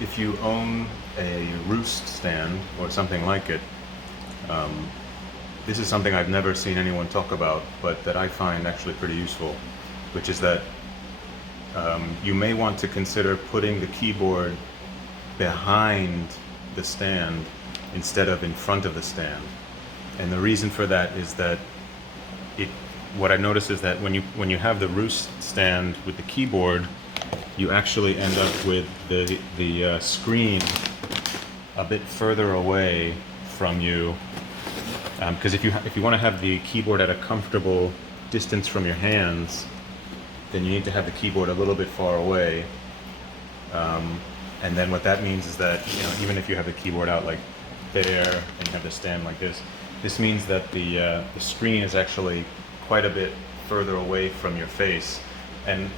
If you own a Roost stand or something like it, this is something I've never seen anyone talk about, but that I find actually pretty useful, which is that you may want to consider putting the keyboard behind the stand instead of in front of the stand. And the reason for that is that what I noticed is that when you have the Roost stand with the keyboard, you actually end up with the screen a bit further away from you, because if you want to have the keyboard at a comfortable distance from your hands, then you need to have the keyboard a little bit far away. And then what that means is that, even if you have the keyboard out like there and you have the stand like this means that the screen is actually quite a bit further away from your face. And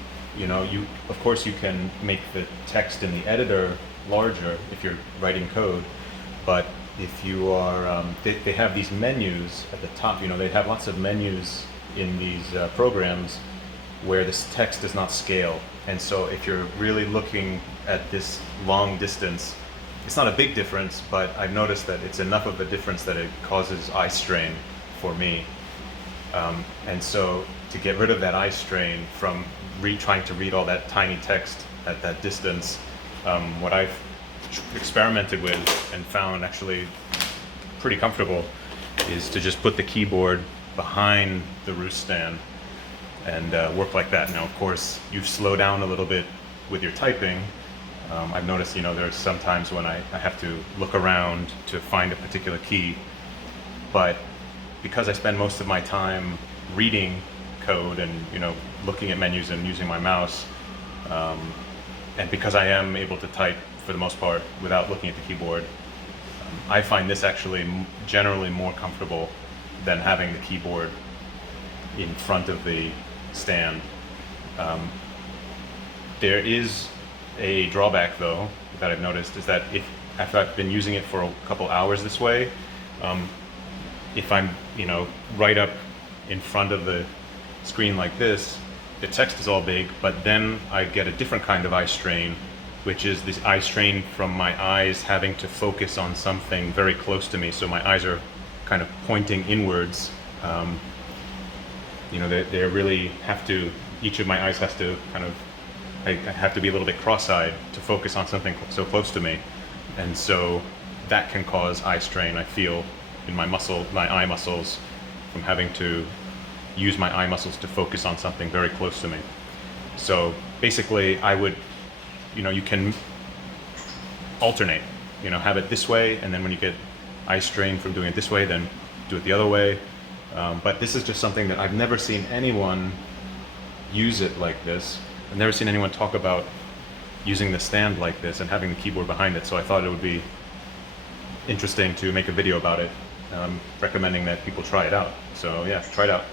of course you can make the text in the editor larger if you're writing code, but if you are, they have these menus at the top. They have lots of menus in these programs where this text does not scale. And so if you're really looking at this long distance, it's not a big difference, but I've noticed that it's enough of a difference that it causes eye strain for me. And so to get rid of that eye strain from trying to read all that tiny text at that distance, what I've experimented with and found actually pretty comfortable is to just put the keyboard behind the Roost stand and work like that. Now, of course, you slow down a little bit with your typing. I've noticed, there's some times when I have to look around to find a particular key, but because I spend most of my time reading code and looking at menus and using my mouse, and because I am able to type for the most part without looking at the keyboard, I find this actually generally more comfortable than having the keyboard in front of the stand. There is a drawback though that I've noticed, is that if I've been using it for a couple hours this way, if I'm right up in front of the screen like this, the text is all big, but then I get a different kind of eye strain, which is this eye strain from my eyes having to focus on something very close to me. So my eyes are kind of pointing inwards. They really have to, each of my eyes has to I have to be a little bit cross-eyed to focus on something so close to me. And so that can cause eye strain, I feel, in my eye muscles, from having to use my eye muscles to focus on something very close to me. So basically I would, you can alternate, have it this way, and then when you get eye strain from doing it this way, then do it the other way. But this is just something that I've never seen anyone use it like this. I've never seen anyone talk about using the stand like this and having the keyboard behind it, so I thought it would be interesting to make a video about it, recommending that people try it out. So yeah, try it out.